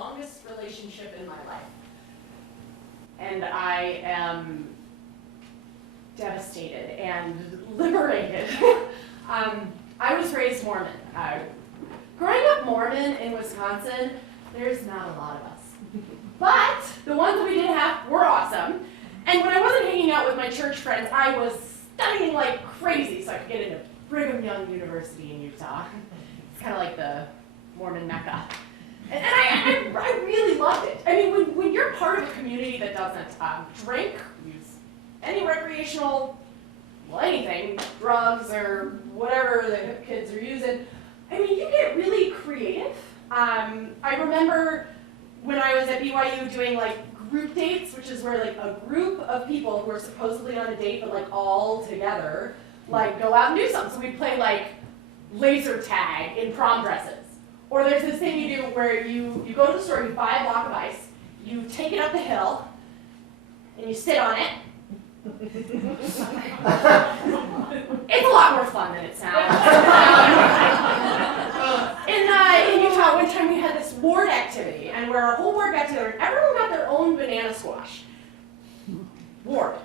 longest relationship in my life. And I am devastated and liberated. I was raised Mormon. Growing up Mormon in Wisconsin, there's not a lot of us. But the ones we did have were awesome. And when I wasn't hanging out with my church friends, I was studying like crazy so I could get into Brigham Young University in Utah. It's kind of like the Mormon Mecca. And I really loved it. I mean, when you're part of a community that doesn't drink, use any recreational, well, anything, drugs or whatever the hip kids are using, I mean, you get really creative. I remember when I was at BYU doing like group dates, which is where like a group of people who are supposedly on a date but like all together, like go out and do something. So we'd play like laser tag in prom dresses. Or there's this thing you do where you go to the store, you buy a block of ice, you take it up the hill, and you sit on it. It's a lot more fun than it sounds. In Utah, one time we had this ward activity, and where our whole ward got together, and everyone got their own banana squash. Ward.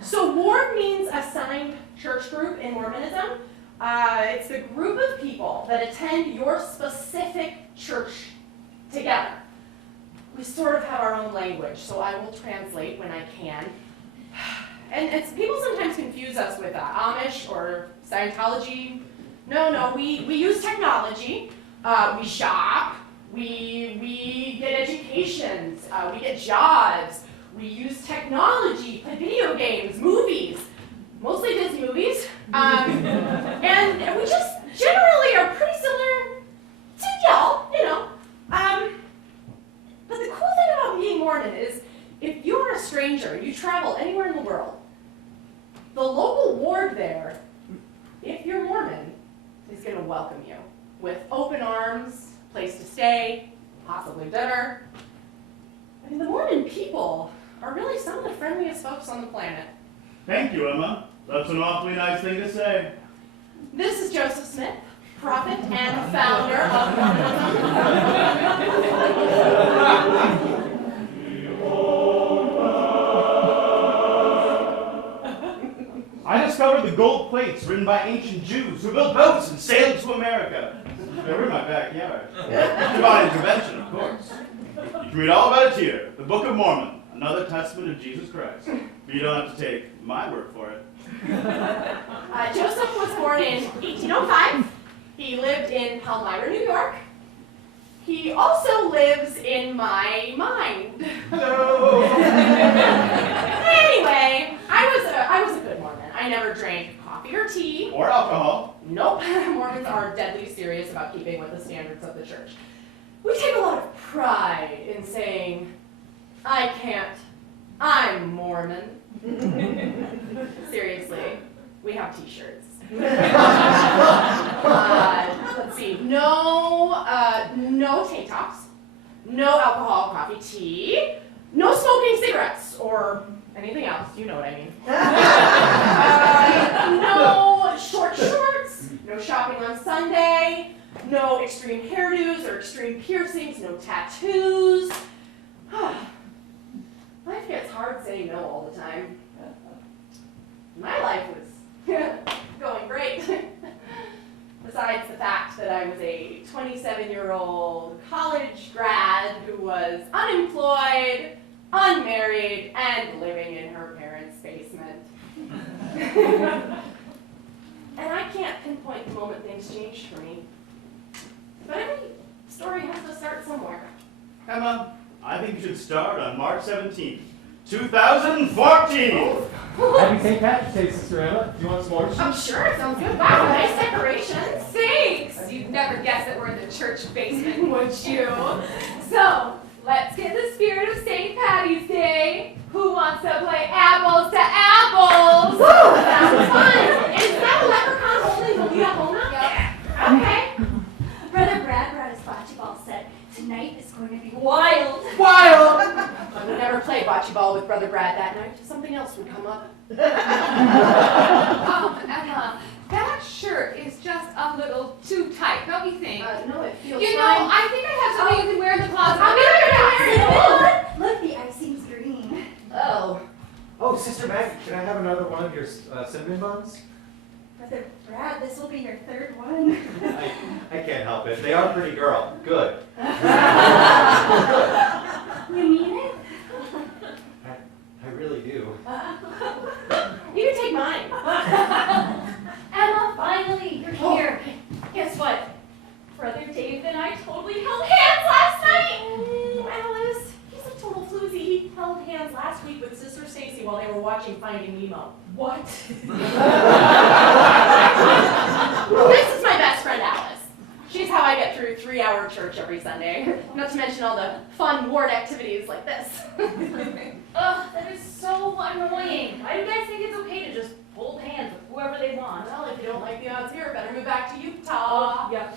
So ward means assigned church group in Mormonism. It's the group of people that attend your specific church together. We sort of have our own language, so I will translate when I can. And people sometimes confuse us with Amish or Scientology. No, we use technology. We shop. We get educations. We get jobs. We use technology, play video games, movies. Mostly Disney movies, and we just generally are pretty similar to y'all, you know. But the cool thing about being Mormon is, if you're a stranger, you travel anywhere in the world, the local ward there, if you're Mormon, is going to welcome you with open arms, place to stay, possibly dinner. I mean, the Mormon people are really some of the friendliest folks on the planet. Thank you, Emma. That's an awfully nice thing to say. This is Joseph Smith, prophet and founder of I discovered the gold plates written by ancient Jews who built boats and sailed to America. They were in my backyard. Divine intervention, of course. You can read all about it here, the Book of Mormon, another testament of Jesus Christ. But you don't have to take my word for it. Joseph was born in 1805. He lived in Palmyra, New York. He also lives in my mind. Hello! Anyway, I was a good Mormon. I never drank coffee or tea. Or alcohol. Nope. Mormons are deadly serious about keeping with the standards of the church. We take a lot of pride in saying, I can't. I'm Mormon. Seriously, we have t-shirts. Let's see, no tank tops, no alcohol, coffee, tea, no smoking cigarettes or anything else, you know what I mean. No short shorts, no shopping on Sunday, no extreme hairdos or extreme piercings, no tattoos. Life gets hard saying no all the time. My life was going great. Besides the fact that I was a 27-year-old college grad who was unemployed, unmarried, and living in her parents' basement. And I can't pinpoint the moment things changed for me. But every story has to start somewhere. Emma, I think you should start on March 17th, 2014. Happy St. Patrick's Day, Sister Emma. Do you want some orange? I'm sure, sounds good. Wow, nice decorations. Thanks! You'd never guess that we're in the church basement, would you? So, let's get the spirit of St. Patty's Day. Who wants to play apples to apples? Woo! Sounds fun. Is that a leprechaun holding the Leahona? Yeah. Okay. Brother Brad brought his bocce ball set. Tonight is going to be wild. Wild! I would never play bocce ball with Brother Brad that night. Something else would come up. Emma, that shirt is just a little too tight, don't you think? No, it feels You know, fine. I think I have something you can wear in the closet. your cinnamon buns? Brother Brad, this will be your third one. I can't help it. They are pretty girl. Good. You mean it? I really do. You can take mine. Emma, finally, you're here. Guess what? Brother Dave and I totally held hands last night. Alice, he's a total floozy. He held hands last week with Sister Stacy while they were watching Finding Nemo. What? This is my best friend, Alice. She's how I get through 3-hour church every Sunday. Not to mention all the fun ward activities like this. Ugh, that is so annoying. Why do you guys think it's okay to just hold hands with whoever they want? Well, if you don't like the odds here, better move back to Utah. Yeah.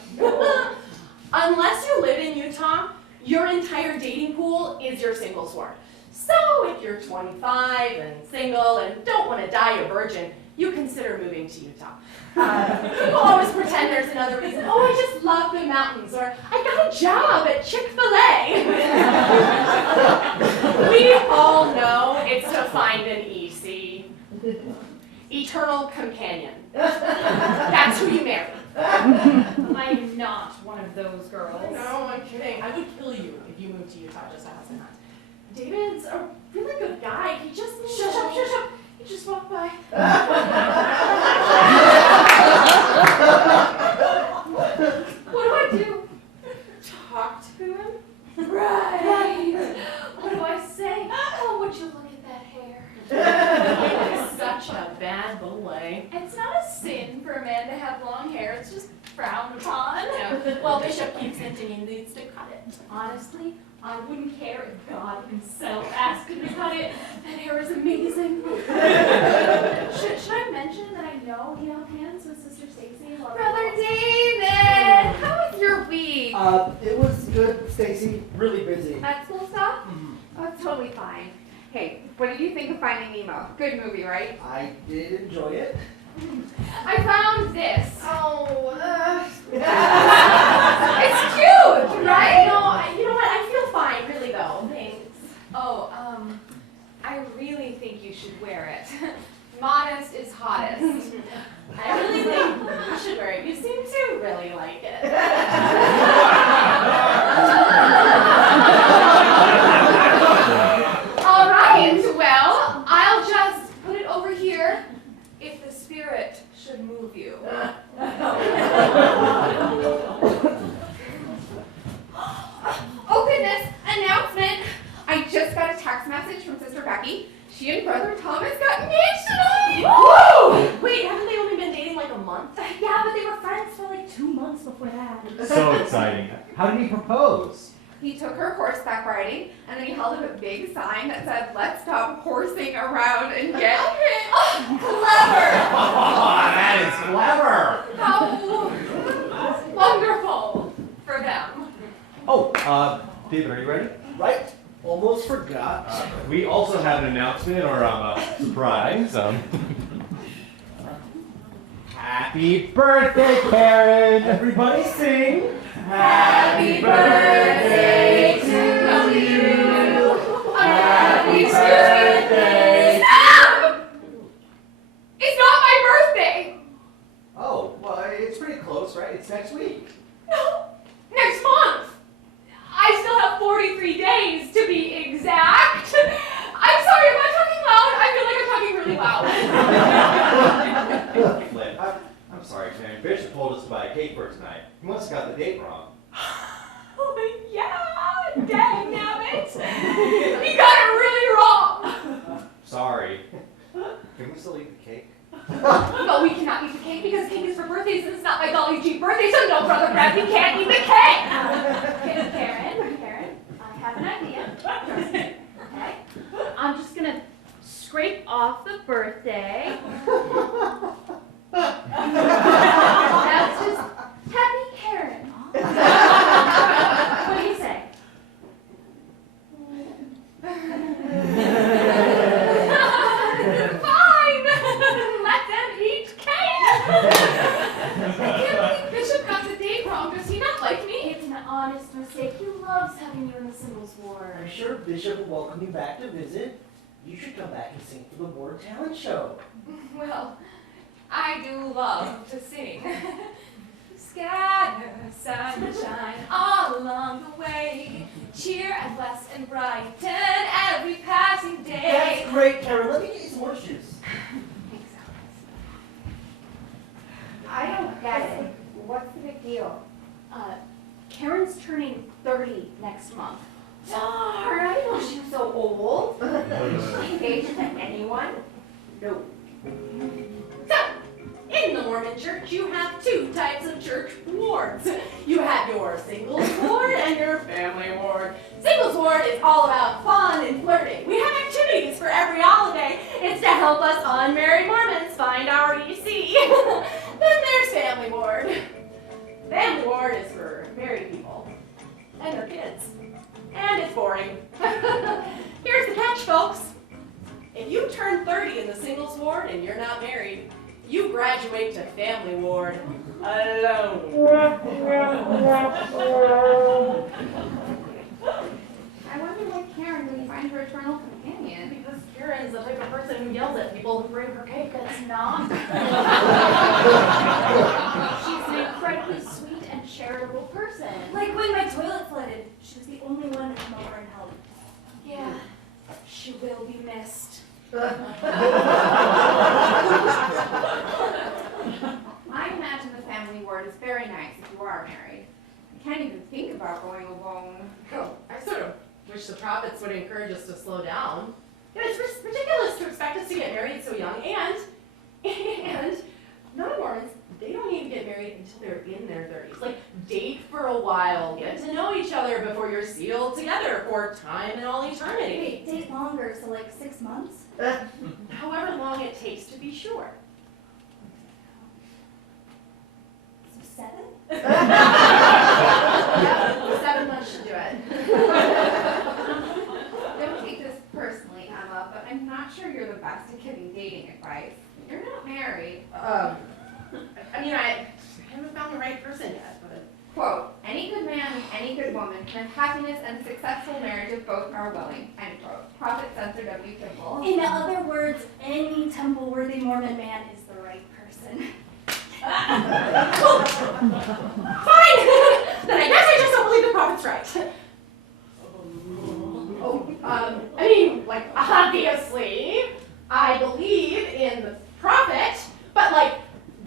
Unless you live in Utah, your entire dating pool is your singles ward. So if you're 25 and single and don't want to die a virgin, you consider moving to Utah. People always pretend there's another reason. Oh, I just love the mountains, or I got a job at Chick-fil-A. We all know it's to find an EC. Eternal companion. That's who you marry. I'm not one of those girls. No, I'm kidding. I would kill you if you moved to Utah just to have some hunt. David's a really good guy. He just needs Shut up, shut up. He just walked by. What do I do? Talk to him? Right. What do I say? Oh, would you look at that hair? He's such a bad boy. It's not a sin for a man to have long hair. It's just frowned upon. Yeah. Well, Bishop keeps hinting he needs to cut it. Honestly, I wouldn't care if God himself asked him to cut it. That hair is amazing. should I mention that I know he held hands with Sister Stacy? Brother David, how was your week? It was good, Stacy. Really busy. That school stuff? Oh, it's totally fine. Hey, what did you think of Finding Nemo? Good movie, right? I did enjoy it. I found this. Oh, It's cute, right? No, you know what? I feel fine, really, though. Thanks. Oh, I really think you should wear it. Modest is hottest. I really think you should wear it. You seem to really like it. All right, well, I'll just put it over here if the spirit should move you. Oh goodness, announcement! I just got a text message from Sister Becky. She and Brother Thomas got engaged tonight! Woo! Wait, haven't they only been dating like a month? Yeah, but they were friends for like 2 months before that. So exciting. How did he propose? He took her horseback riding, and then he held up a big sign that said, "Let's stop horsing around and get hit." Clever! That is clever. How wonderful for them. Oh, David, are you ready? Right? Almost forgot. We also have an announcement or a surprise. Happy birthday, Karen! Everybody sing! Happy birthday to you. Happy birthday. Stop! It's not my birthday. Oh, well, it's pretty close, right? It's next week. No, next month. I still have 43 days to be exact. I'm sorry, am I talking loud? I feel like I'm talking really loud. Flynn, I'm sorry, Karen. Bishop told us to buy a cake for tonight. He must have got the date wrong. Oh, yeah, dang nabbit. He got it really wrong. Sorry. Can we still eat the cake? But we cannot eat the cake because cake is for birthdays and it's not my Dolly G birthday, so no, Brother Brad, we can't eat the cake. Karen, I have an idea. Okay? I'm just gonna scrape off the birthday. That's just Happy Karen. What do you say? Fine. Let them eat cake. I can't believe Bishop got the date wrong. Does he not like me? It's an honest mistake. He loves having you in the singles ward. I'm sure Bishop will welcome you back to visit. You should come back and sing for the Ward Talent Show. Well, I do love to sing. Scatter sunshine all along the way. Cheer and bless and brighten every passing day. That's great, Karen. Let me get you some more shoes. Thanks, I don't get it. What's the big deal? Karen's turning 30 next month. Darn, I didn't know she was so old. Is she engaged to anyone? No. So, in the Mormon church, you have two types of church wards. You have your singles ward and your family ward. Singles ward is all about fun and flirting. We have activities for every holiday. It's to help us unmarried Mormons find our EC. Then there's family ward. Family ward is for married people and their kids. And it's boring. Here's the catch, folks. If you turn 30 in the singles ward and you're not married, you graduate to family ward alone. I wonder why Karen didn't find her eternal companion. Because Karen's the type of person who yells at people who bring her cake that's not. She's an incredibly sweet and charitable person. Like when my toilet flooded, she was the only one to come over and help. Yeah, she will be missed. I imagine the family ward is very nice if you are married. I can't even think about going alone. Oh, I sort of wish the prophets would encourage us to slow down. You know, it's ridiculous to expect us to get married so young, and none of Mormons, they don't even get married until they're in their 30s. Like, date for a while, get to know each other before you're sealed together for time and all eternity. Wait, date longer, so like 6 months? However long it takes to be sure. So 7? Yeah, 7 months should do it. Don't take this personally, Emma, but I'm not sure you're the best at giving dating advice. You're not married. I mean, I haven't found the right person yet, but... Quote, any good man and any good woman can have happiness and successful marriage if both are willing, end quote. Prophet Censor W. Kimball. In other words, any temple-worthy Mormon man is the right person. Fine! Then I guess I just don't believe the prophet's right. I mean, like, obviously, I believe in the prophet, but, like,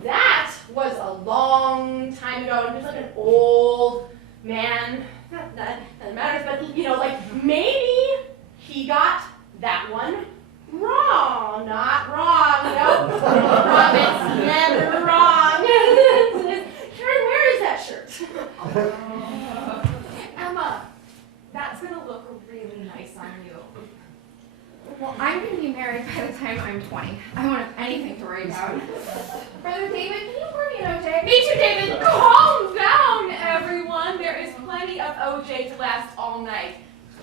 that was a long time ago, and he was like an old man. Not that matters, but, you know, like, maybe he got that one wrong. Not wrong, you know? Prophet's never wrong. Karen, where is that shirt? Emma, that's gonna look really nice on you. Well, I'm going to be married by the time I'm 20. I don't have anything to worry about. Brother David, can you pour me an OJ? Me too, David. Calm down, everyone. There is plenty of OJ to last all night.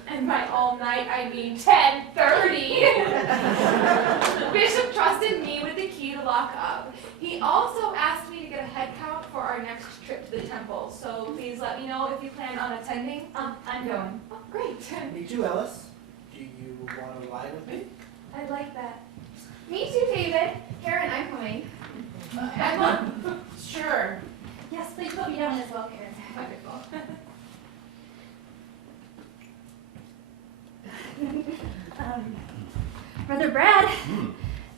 And by all night, I mean 10:30. Bishop trusted me with the key to lock up. He also asked me to get a head count for our next trip to the temple. So please let me know if you plan on attending. I'm going. Oh, great. Me too, Ellis. Do you want to ride with me? I'd like that. Me too, David. Karen, I'm coming. Emma? Sure. Yes, please put me down as well, Karen. Wonderful. Brother Brad,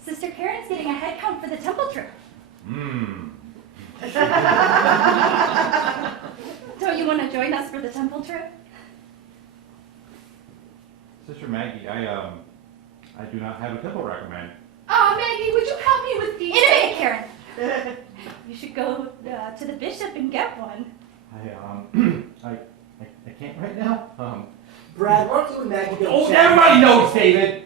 Sister Karen's getting a head count for the temple trip. Don't you want to join us for the temple trip? Sister Maggie, I do not have a temple recommend. Oh, Maggie, would you help me with these? In a minute, Karen. You should go to the bishop and get one. I can't right now. Brad, why don't you and Maggie go Oh, chat? everybody knows, David!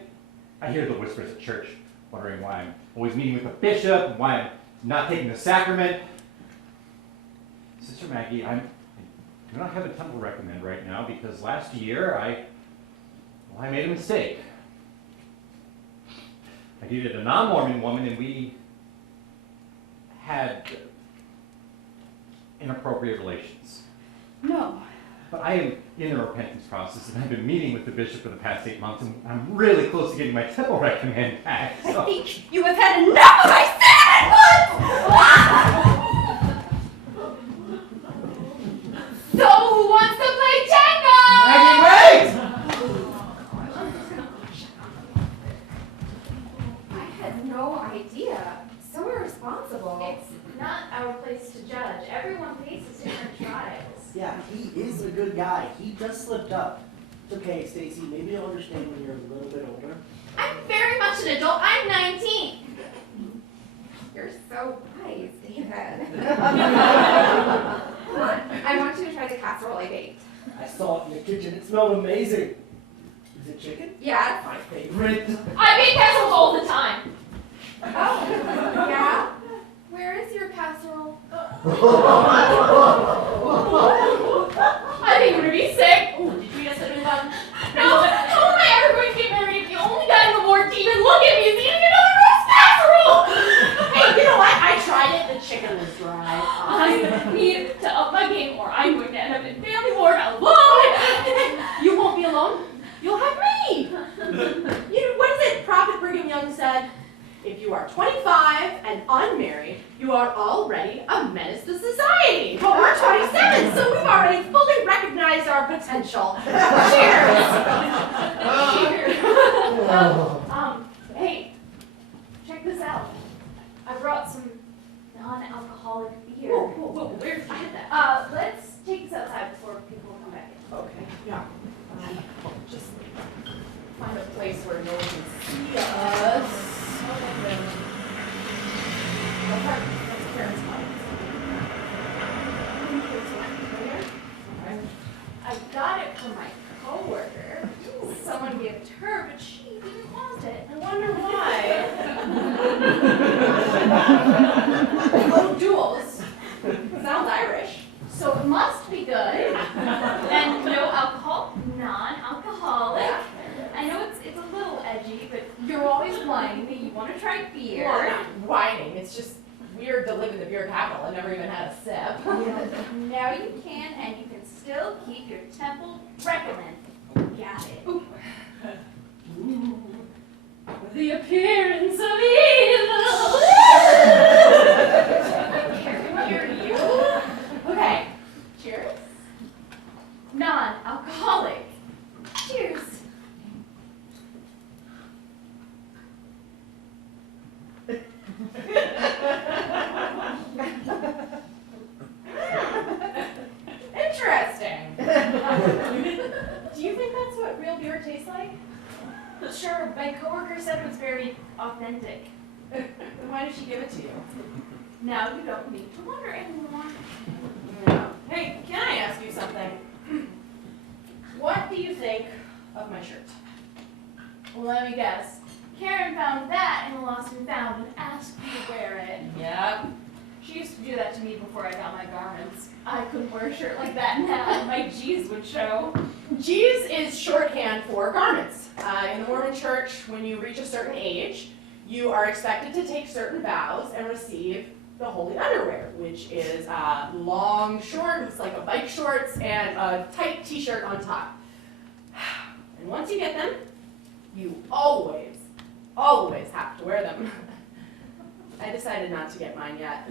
I hear the whispers at church, wondering why I'm always meeting with the bishop, and why I'm not taking the sacrament. Sister Maggie, I do not have a temple recommend right now because last year I made a mistake. I dated a non-Mormon woman and we had inappropriate relations. No, But I am in the repentance process, and I've been meeting with the bishop for the past 8 months, and I'm really close to getting my temple recommend back. I So. think you have had enough of my sin! So who wants to play Jenga? Maggie, wait! I had no idea. So irresponsible. It's not our place to judge. Everyone faces different trials. Yeah, he is a good guy. He just slipped up. It's okay, Stacy. Maybe you'll understand when you're a little bit older. I'm very much an adult. I'm 19. You're so wise, David. Come on. I want you to try the casserole I baked. I saw it in the kitchen. It smelled amazing. Is it chicken? Yeah. My favorite. I make casseroles all the time. Oh, yeah? Where is your casserole? I think I'm gonna be sick. Ooh, did you get something done? No, how am I ever going to get married if the only guy in the ward to even look at me is eating another roast casserole? Hey, you know what? I tried it. The chicken was dry. I need to up my game or I'm going to end up in family ward alone. You won't be alone. You'll have me. What is it Prophet Brigham Young said? If you are 25 and unmarried, you are already a menace to society. Well, we're 27, so we've already fully recognized our potential. Cheers. Cheers. Hey, check this out. I brought some non-alcoholic beer. Whoa, where'd you get that? Let's take this outside before people come back in. Okay, yeah. Just find a place where no one can see us. That's Karen's house. I got it from my coworker. Someone gave it to her, but she didn't want it. I wonder why. Oh, duels. Sounds Irish. So it must be good. And no alcohol, non-alcoholic. I know it's a little edgy, but you're always whining that you want to try beer. Well, not whining. It's just weird to live in the beer capital and never even had a sip. Now you can, and you can still keep your temple recommend. Got it. The appearance of evil. Hear you? Okay. Cheers. Non-alcoholic. Cheers. Interesting. Do you think that's what real beer tastes like? Sure, my coworker said it was very authentic. Then why did she give it to you? Now you don't need to wonder anymore. No. Hey, can I ask you something? What do you think of my shirt? Well, let me guess. Karen found that in the lost and found and asked me to wear it. Yep. She used to do that to me before I got my garments. I couldn't wear a shirt like that now. My G's would show. G's is shorthand for garments. In the Mormon church, when you reach a certain age, you are expected to take certain vows and receive the holy underwear, which is long shorts, like a bike shorts, and a tight t-shirt on top. And once you get them, you always have to wear them. I decided not to get mine yet.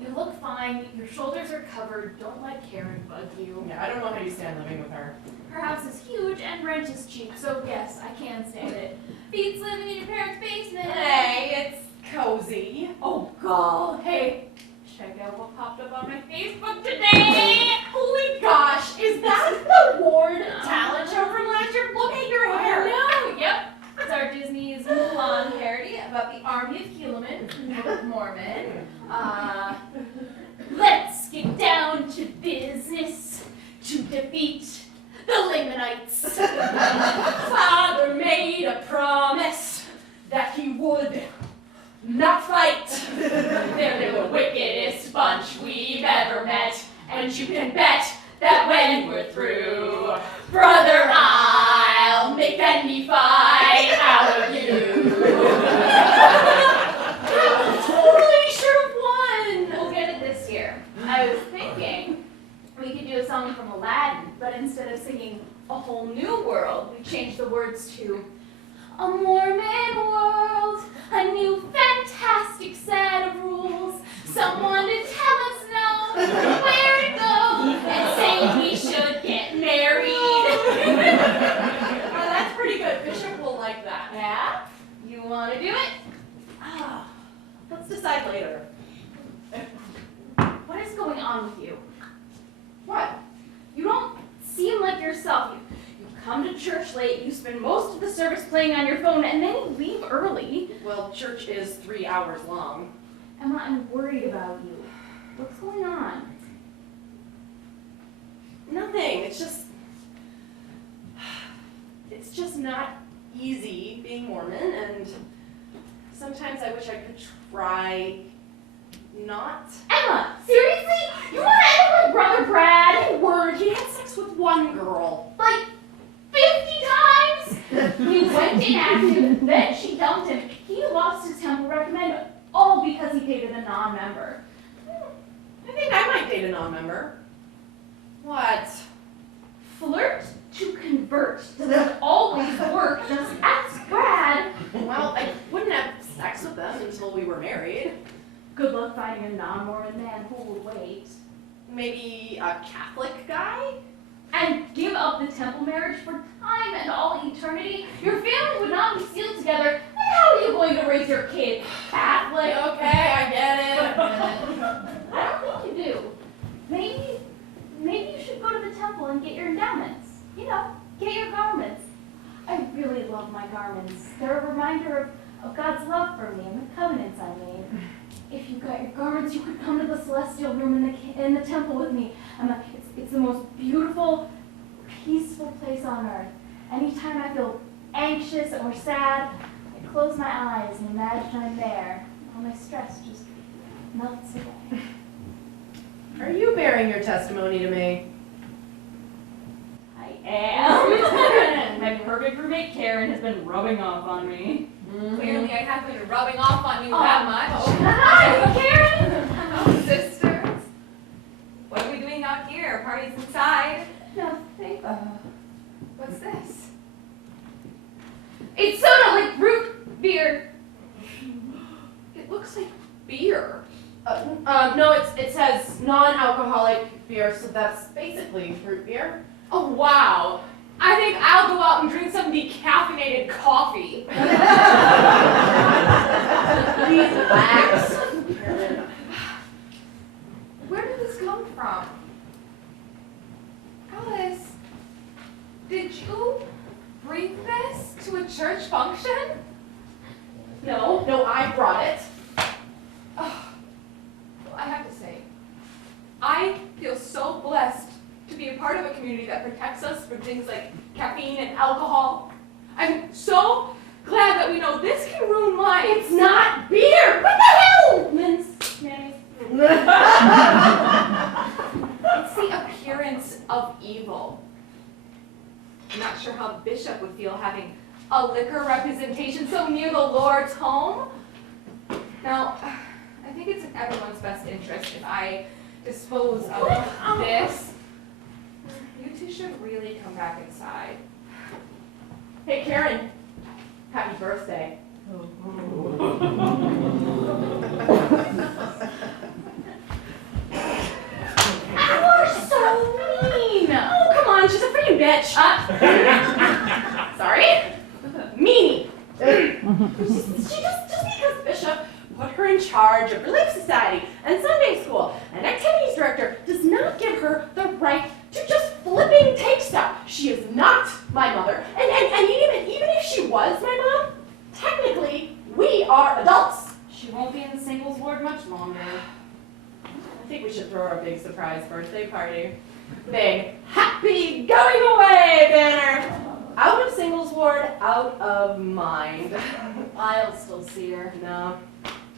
You look fine. Your shoulders are covered. Don't let Karen bug you. Yeah, I don't know how you stand living with her. Her house is huge and rent is cheap, so yes, I can stand it. Beats living in your parents' basement. Hey, it's cozy. Oh, God. Hey, check out what popped up on my Facebook today. Holy gosh, is that the Ward talent show from last year? Look at your hair. Oh, no, yep. It's our Disney's Mulan parody about the army of Helaman from the Book of Mormon. Let's get down to business to defeat the Lamanites. Father made a promise that he would not fight. They're the wickedest bunch we've ever met, and you can bet that when we're through, brother, I'll make a Nephi out of you. Totally should have won. We'll get it this year. I was thinking we could do a song the words to A Mormon World, a new fantastic set of rules. Someone to tell us no, where to go, and say we should get married. That's pretty good. Bishop will like that. Yeah? You want to do it? Let's decide later. What is going on with you? What? You don't seem like yourself. You come to church late, you spend most of the service playing on your phone, and then you leave early. Well, church is 3 hours long. Emma, I'm worried about you. What's going on? Nothing. It's just not easy being Mormon, and sometimes I wish I could try not. Emma, seriously? You want to end up with Brother Brad? Word, he had sex with one girl. Like 50 times? He went inactive, then she dumped him. He lost his temple recommend, all because he dated a non-member. I think I might date a non-member. What? Flirt to convert doesn't always work. Just ask Brad. Well, I wouldn't have sex with them until we were married. Good luck finding a non-Mormon man who will wait. Maybe a Catholic guy? And give up the temple marriage for time and all eternity. Your family would not be sealed together. And how are you going to raise your kid? Catholic? Okay, I get it. I don't think you do. Maybe you should go to the temple and get your endowments. You know, get your garments. I really love my garments. They're a reminder of God's love for me and the covenants I made. If you got your garments, you could come to the celestial room in the temple with me. It's the most beautiful, peaceful place on earth. Anytime I feel anxious or sad, I close my eyes and imagine I'm there. All my stress just melts away. Are you bearing your testimony to me? I am. My perfect roommate Karen has been rubbing off on me. Clearly, I haven't been rubbing off on you that much. Hi, Karen! Hello, sisters. What are we doing out here? Party's inside. Nothing. What's this? It's soda, like root beer. It looks like beer. No, it says non-alcoholic beer, so that's basically fruit beer. Oh, wow. I think I'll go out and drink some decaffeinated coffee. Please relax. Where did this come from? Alice, did you bring this to a church function? No, I brought it. Oh, well, I have to say, I feel so blessed to be a part of a community that protects us from things like caffeine and alcohol. I'm so glad that we know this can ruin lives. It's not beer. What the hell? Menace. It's the appearance of evil. I'm not sure how Bishop would feel having a liquor representation so near the Lord's home. Now, I think it's in everyone's best interest if I dispose of this. You two should really come back inside. Hey, Karen. Happy birthday. You are so mean. Oh, come on, she's a freaking bitch. Sorry? Meanie. Just because Bishop put her in charge of Relief Society and Sunday School and Activities Director does not give her the right to just flipping take stuff. She is not my mother. And even if she was my mom, technically, we are adults. She won't be in the singles ward much longer. I think we should throw her a big surprise birthday party. Big, happy, going away banner. Out of singles ward, out of mind. I'll still see her. No,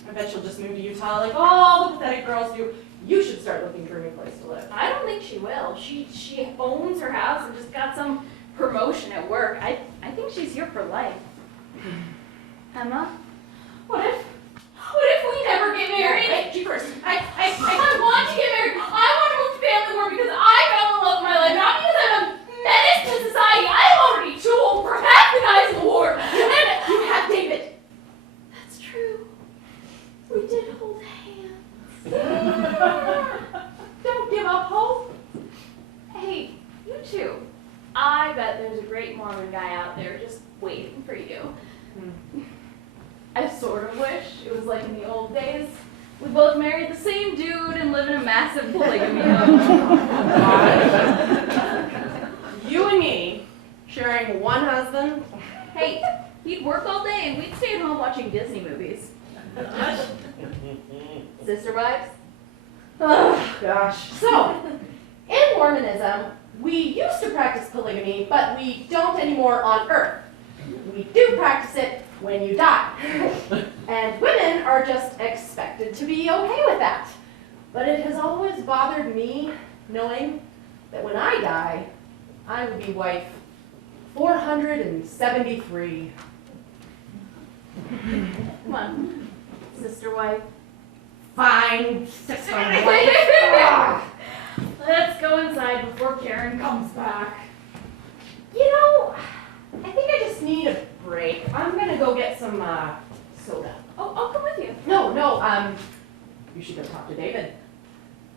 I bet she'll just move to Utah like all the pathetic girls do. You should start looking for a new place to live. I don't think she will. She owns her house and just got some promotion at work. I think she's here for life. Emma? What if we never get married? Wait, you first. I want to get married. I want to move to family more because I fell in love with my life, not because I'm a menace to society. I'm already too old for heaven. old days. We both married the same dude and live in a massive polygamy home. You and me sharing one husband? Hey, he'd work all day and we'd stay at home watching Disney movies. Sister wives? Oh, gosh. So, in Mormonism, we used to practice polygamy, but we don't anymore on Earth. We do practice it when you die. And women are just expected to be okay with that. But it has always bothered me knowing that when I die, I will be wife 473. Come on, sister wife. Fine, sister wife. Ah. Let's go inside before Karen comes back. You know, I think I just need a break. I'm gonna go get some soda. Oh, I'll come with you. No, you should go talk to David.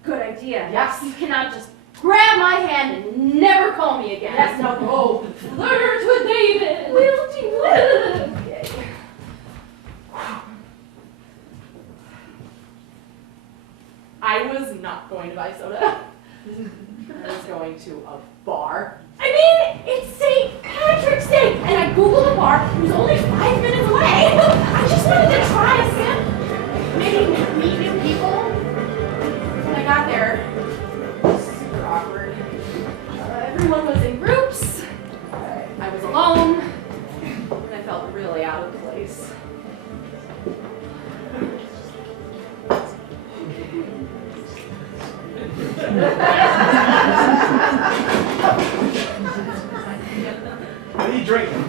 Good idea. Yes. You cannot just grab my hand and never call me again. Yes, now go flirt with David. We'll do it. Okay. I was not going to buy soda. I was going to a bar. I mean, it's St. Patrick's Day, and I Googled a bar. It was only 5 minutes away. I just wanted to try a sip. Maybe meet new people. When I got there, it was super awkward. Everyone was in groups. I was alone. And I felt really out of place. What are you drinking?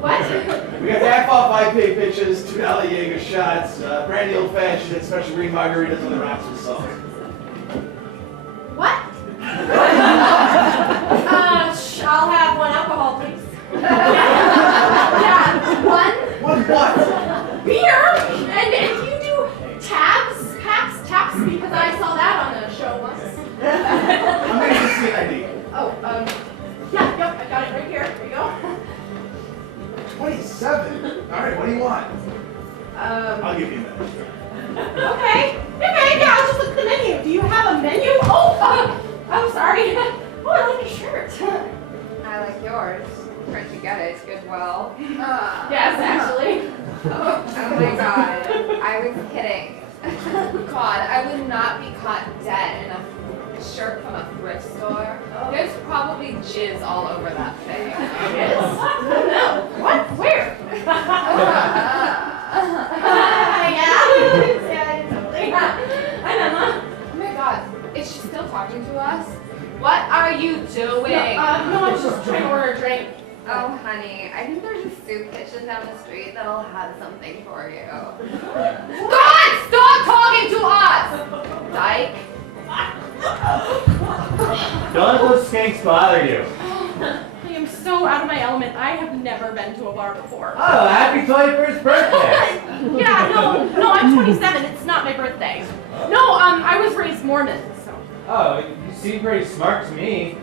What? We got half off IPA pitches, $2 Jaeger shots, brandy old fashioned, and special green margaritas on the rocks with salt. What? I'll have one alcohol, please. Yeah, one What? beer, and you do taps, because I saw that on the show once. I'm going to see an ID. Oh, yeah, yep, I got it right here. There you go. 27. All right, what do you want? I'll give you a minute. Okay, yeah, I'll just look at the menu. Do you have a menu? Oh, sorry. Oh, I like your shirt. I like yours. Where'd you get it? Goodwill. Yes, actually. Oh my god. I was kidding. God, I would not be caught dead in a shirt from a thrift store. There's probably jizz all over that thing. Yes? No. What? Where? Yeah, totally. I know, huh? Oh my god, is she still talking to us? What are you doing? No, I was just trying to order a drink. Oh, honey, I think there's a soup kitchen down the street that'll have something for you. God, stop talking to us! Dyke. Don't let those skanks bother you. I am so out of my element. I have never been to a bar before. Oh, happy 21st birthday! Yeah, no, I'm 27. It's not my birthday. No, I was raised Mormon, so. Oh, you seem pretty smart to me.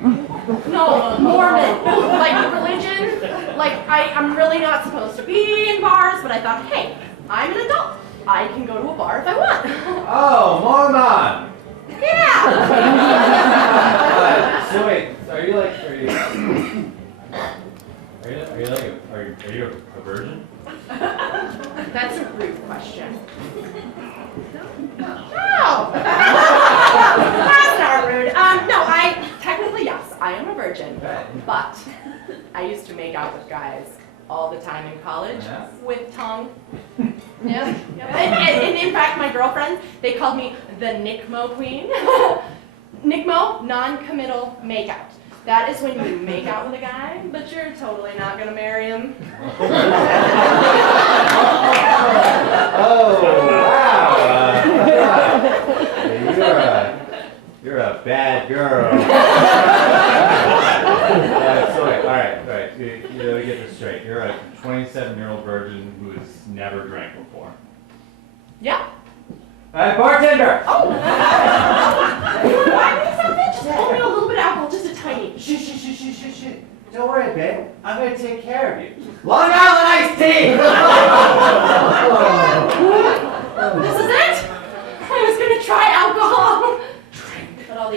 No, Mormon. Like religion. Like, I'm really not supposed to be in bars, but I thought, hey, I'm an adult. I can go to a bar if I want. Oh, Mormon! Yeah! So wait, are you a virgin? That's a rude question. No! That's not rude. No, technically, yes, I am a virgin. But I used to make out with guys all the time in college with tongue. Yeah. And in fact, my girlfriends, they called me the Nickmo Queen. Nickmo, non-committal makeout. That is when you make out with a guy, but you're totally not gonna marry him. Oh, wow. You're a bad girl. So wait, all right. Let me get this straight. You're a 27-year-old virgin who has never drank before. Yeah. Bartender! Oh! You want to buy me something? Just only a little bit of alcohol, just a tiny. Shh. Don't worry, babe. I'm gonna take care of you. Long Island iced tea!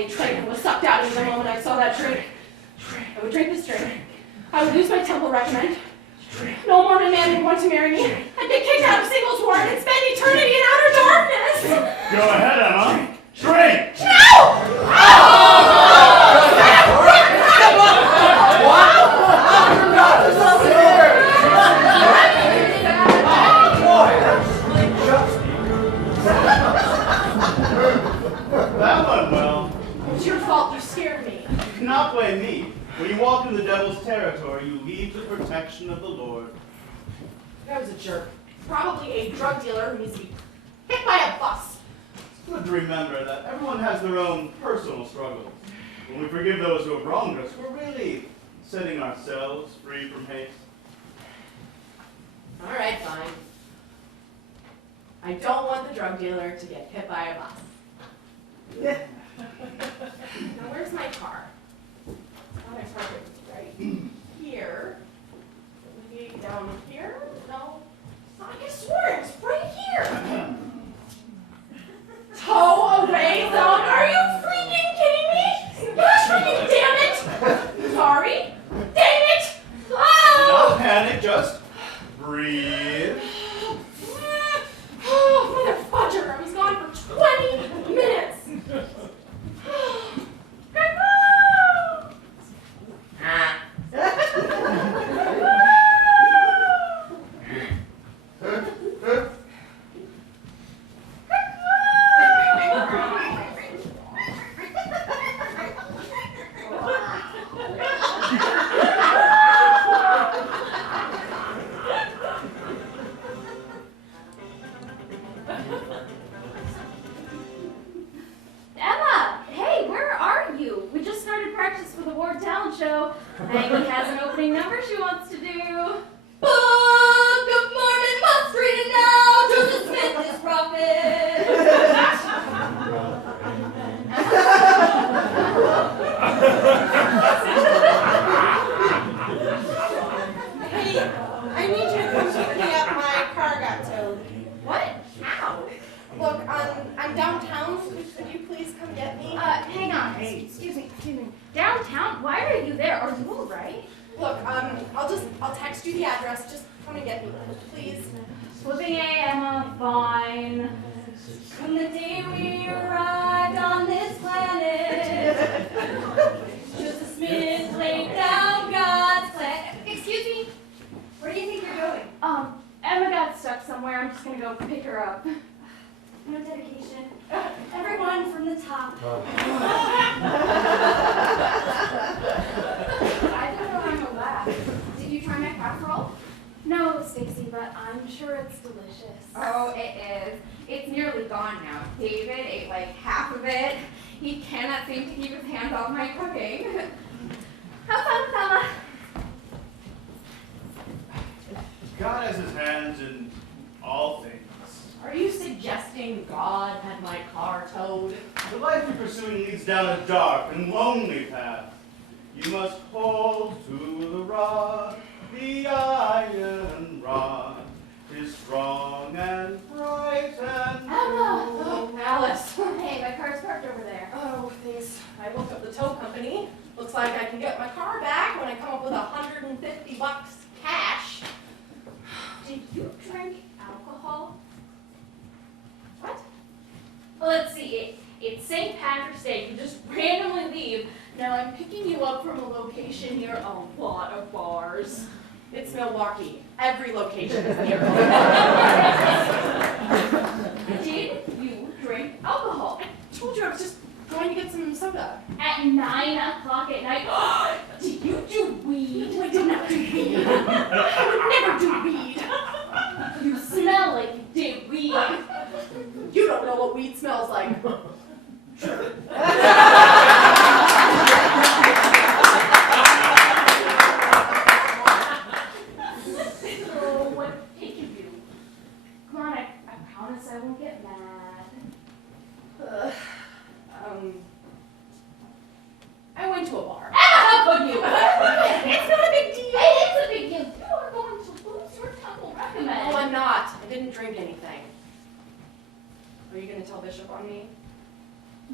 probably drank and was sucked out of the moment I saw that drink. I would drink this drink. I would lose my temple recommend. No Mormon man would want to marry me. I'd get kicked out of Sipos ward and spend eternity in outer darkness. Go ahead, Emma. Drink! That went well. It was your fault. You scared me. You cannot blame me. When you walk in the devil's territory, you leave the protection of the Lord. I was a jerk. Probably a drug dealer who needs to be hit by a bus. It's good to remember that everyone has their own personal struggles. When we forgive those who have wronged us, we're really setting ourselves free from hate. All right, fine. I don't want the drug dealer to get hit by a bus. Now, where's my car? I park it right here. Maybe down here? No. I could have sworn it was right here. Tow away zone. Are you freaking kidding me? Gosh, freaking damn it! Sorry. Dang it! Oh! Not panic, just breathe. Oh, mother fudger! I was gone for 20 minutes. Emma, hey, where are you? We just started practice for the Ward Talent Show. Maggie has an opening number she wants to do. Book of Mormon must read it now. Joseph Smith is prophet. Hey, I need you to come pick me up. My car got towed. What? How? Look, I'm downtown. Could you please come get me? Hang on. Excuse me. Downtown? Why are you there? Are you all right? Look, I'll text you the address. Just come and get me, please. Flipping A, Emma, fine. From the day we arrived on this planet, Joseph Smith laid down God's plan. Excuse me, where do you think you're going? Emma got stuck somewhere. I'm just gonna go pick her up. No dedication. Everyone from the top. I don't know how to laugh. Did you try my casserole? No, Stacy, but I'm sure it's delicious. Oh, it is. It's nearly gone now. David ate like half of it. He cannot seem to keep his hands off my cooking. Have fun, Emma. God has his hands in all things. Are you suggesting God had my car towed? The life you're pursuing leads down a dark and lonely path. You must hold to the rod, the iron rod is strong and bright and Emma! Oh, Alice. Hey, my car's parked over there. Oh, thanks. I looked up the tow company. Looks like I can get my car back when I come up with $150 cash. Did you drink alcohol? What? Well, let's see. It's St. Patrick's Day. You just randomly leave. Now I'm picking you up from a location near a lot of bars. It's Milwaukee. Every location is near. Did you drink alcohol? I told you I was just going to get some soda. At 9 o'clock at night? Did you do weed? I did not do weed. I would never do weed. You smell like you did weed. You don't know what weed smells like. So what did you do? Come on, I promise I won't get mad. I went to a bar. How about you? It's not a big deal. It is a big deal. You are going to lose your temple recommend. No, I'm not. I didn't drink anything. Are you going to tell Bishop on me?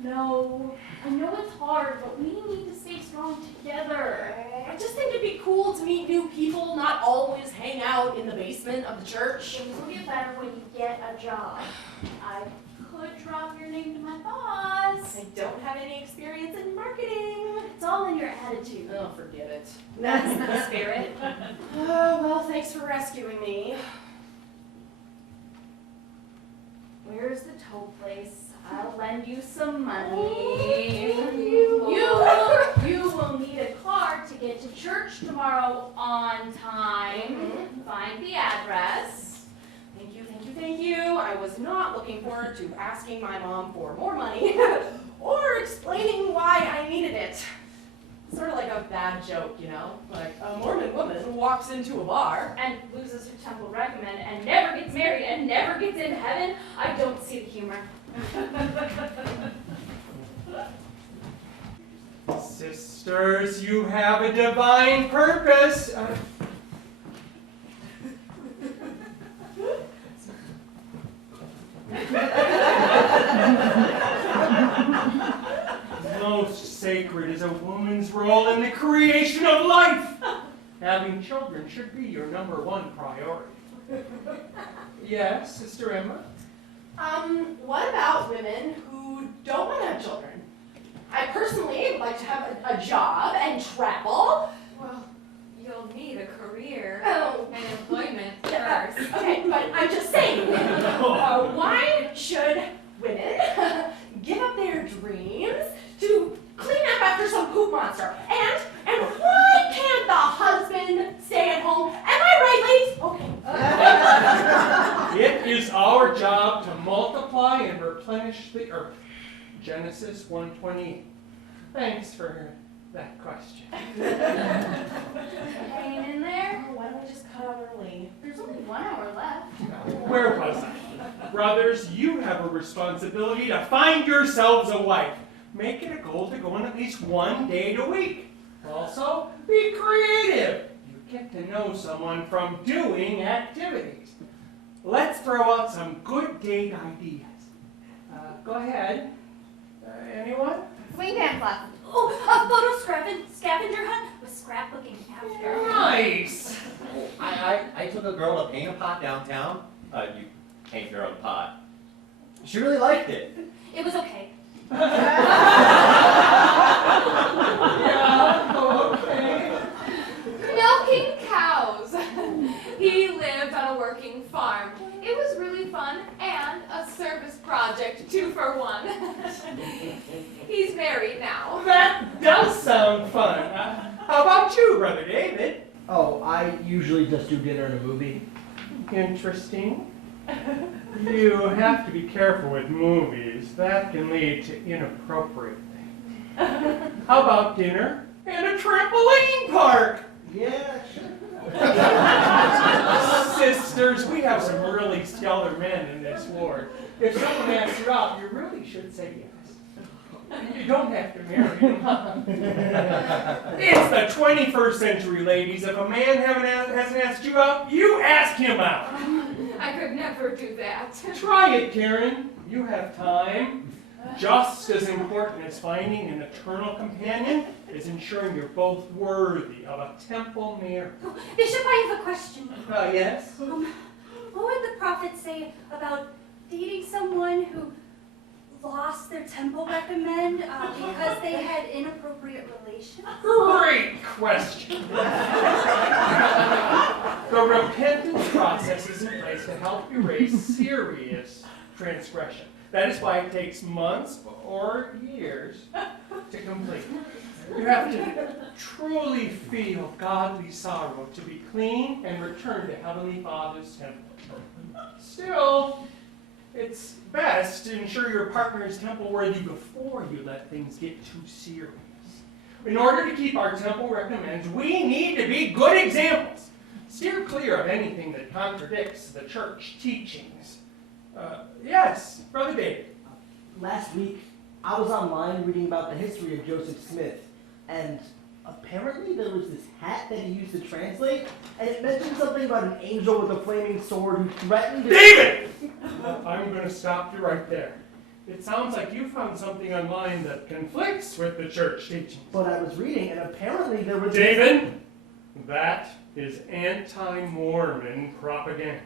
No, I know it's hard, but we need to stay strong together. I just think it'd be cool to meet new people, not always hang out in the basement of the church. Things will get better when you get a job. I could drop your name to my boss. I don't have any experience in marketing. It's all in your attitude. Oh, forget it. That's the spirit. Oh, well, thanks for rescuing me. Where's the toll place? I'll lend you some money. You will need a car to get to church tomorrow on time. Find the address. Thank you, thank you, thank you. I was not looking forward to asking my mom for more money or explaining why I needed it. Sort of like a bad joke, you know? Like a Mormon woman walks into a bar And loses her temple recommend and never gets married and never gets into heaven. I don't see the humor. Sisters, you have a divine purpose. Most sacred is a woman's role in the creation of life. Having children should be your #1 priority. Yes, Sister Emma? What about women who don't want to have children? I personally would like to have a job and travel. Well, you'll need a career Oh. and employment first. Okay, but I'm just saying, why should women give up their dreams to clean up after some poop monster? And why can't the husband stay at home? Am I right, ladies? Okay. It is our job to multiply and replenish the earth. Genesis 1:28. Thanks for that question. Hanging in there? Oh, why don't we just cut out early? There's only 1 hour left. Where was I? Brothers, you have a responsibility to find yourselves a wife. Make it a goal to go on at least 1 date a week. Also, be creative. You get to know someone from doing activities. Let's throw out some good date ideas. Go ahead. Anyone? Swing dance lesson. Oh, a photo scavenger hunt with scrapbooking after. Nice. I took a girl to paint a pot downtown. You painted her a pot. She really liked it. It was okay. Yeah, okay. Milking cows. He lived on a working farm. It was really fun and a service project, 2 for 1. He's married now. That does sound fun. How about you, Brother David? Oh, I usually just do dinner and a movie. Interesting. You have to be careful with movies. That can lead to inappropriate things. How about dinner and a trampoline park? Yeah, sure. Sisters, we have some really stellar men in this ward. If someone asks you out, you really should say yes. You don't have to marry them. It's the 21st century, ladies. If a man hasn't asked you out, you ask him out. I could never do that. Try it, Karen. You have time. Just as important as finding an eternal companion is ensuring you're both worthy of a temple marriage. Oh, Bishop, I have a question. Yes? What would the prophet say about dating someone who lost their temple recommend because they had inappropriate relations? Great question. The repentance process is in place to help erase serious transgression. That is why it takes months or years to complete. You have to truly feel godly sorrow to be clean and return to Heavenly Father's temple. Still, it's best to ensure your partner is temple worthy before you let things get too serious. In order to keep our temple recommends, we need to be good examples. Steer clear of anything that contradicts the church teachings. Yes, Brother David. Last week, I was online reading about the history of Joseph Smith, and apparently there was this hat that he used to translate, and it mentioned something about an angel with a flaming sword who threatened to— David! I'm going to stop you right there. It sounds like you found something online that conflicts with the church teachings. But I was reading, and apparently there was... David, that is anti-Mormon propaganda.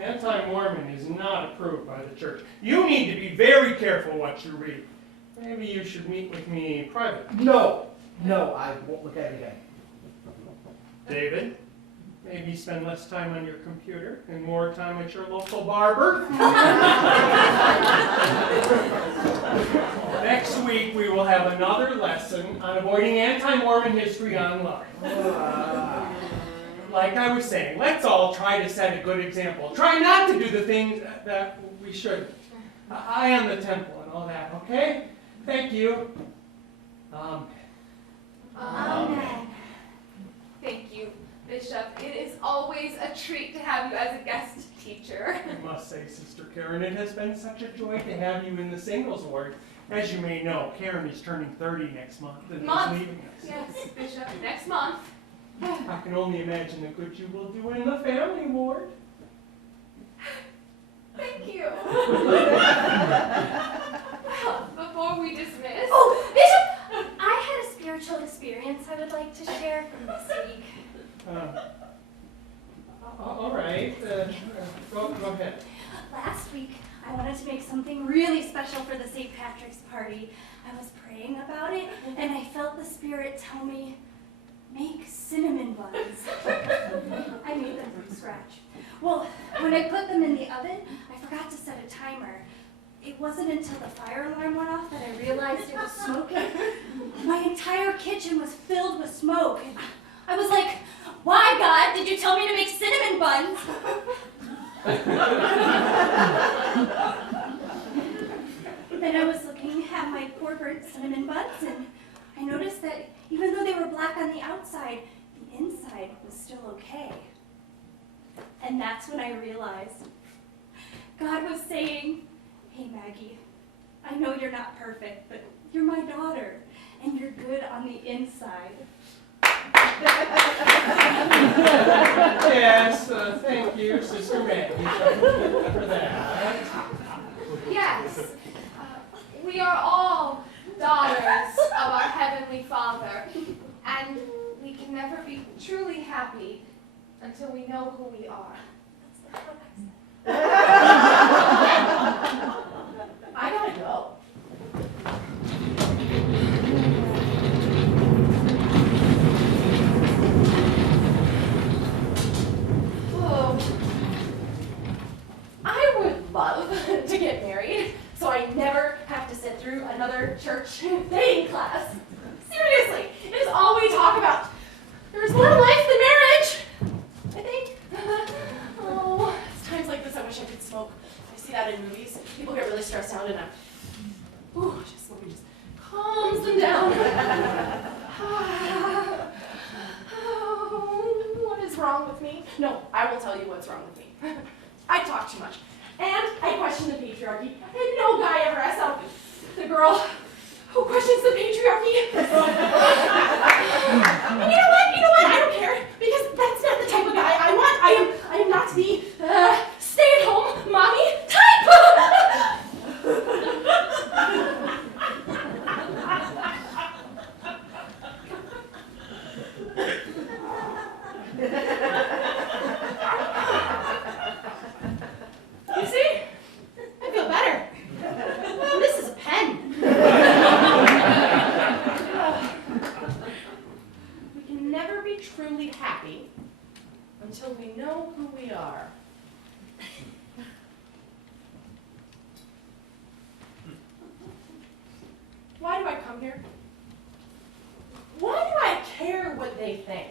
Anti-Mormon is not approved by the church. You need to be very careful what you read. Maybe you should meet with me privately. No, I won't look at it again. David, maybe spend less time on your computer and more time at your local barber. Next week we will have another lesson on avoiding anti-Mormon history online. Like I was saying, let's all try to set a good example. Try not to do the things that we shouldn't. I am the temple and all that, okay? Thank you. Amen. Thank you, Bishop. It is always a treat to have you as a guest teacher. I must say, Sister Karen, it has been such a joy to have you in the singles ward. As you may know, Karen is turning 30 next month and is leaving us. Yes, Bishop, next month. I can only imagine the good you will do in the family ward. Thank you. Well, before we dismiss... Oh, Bishop! I had a spiritual experience I would like to share from this week. All right. Go ahead. Last week, I wanted to make something really special for the St. Patrick's party. I was praying about it, and I felt the Spirit tell me, make cinnamon buns. I made them from scratch. Well, when I put them in the oven, I forgot to set a timer. It wasn't until the fire alarm went off that I realized it was smoking. My entire kitchen was filled with smoke. I was like, why, God, did you tell me to make cinnamon buns? Then I was looking at my poor burnt cinnamon buns, and I noticed that even though they were black on the outside, the inside was still okay. And that's when I realized God was saying, hey, Maggie, I know you're not perfect, but you're my daughter, and you're good on the inside. Yes, thank you, Sister Maggie, for that. Yes, we are all daughters of our Heavenly Father, and we can never be truly happy until we know who we are. I gotta go. Oh, I would love to get married, so I never have to sit through another church dating class. Seriously, it is all we talk about. There's more to life than marriage, I think. Oh, it's times like this I wish I could smoke. I see that in movies. People get really stressed out and smoking just calms them down. What is wrong with me? No, I will tell you what's wrong with me. I talk too much. And I question the patriarchy. And no guy ever asks out the girl who questions the patriarchy. And you know what? I don't care. Because that's not the type of guy I want. I am not the stay-at-home mommy type. You see? I feel better. This is a pen. We can never be truly happy until we know who we are. Why do I come here? Why do I care what they think?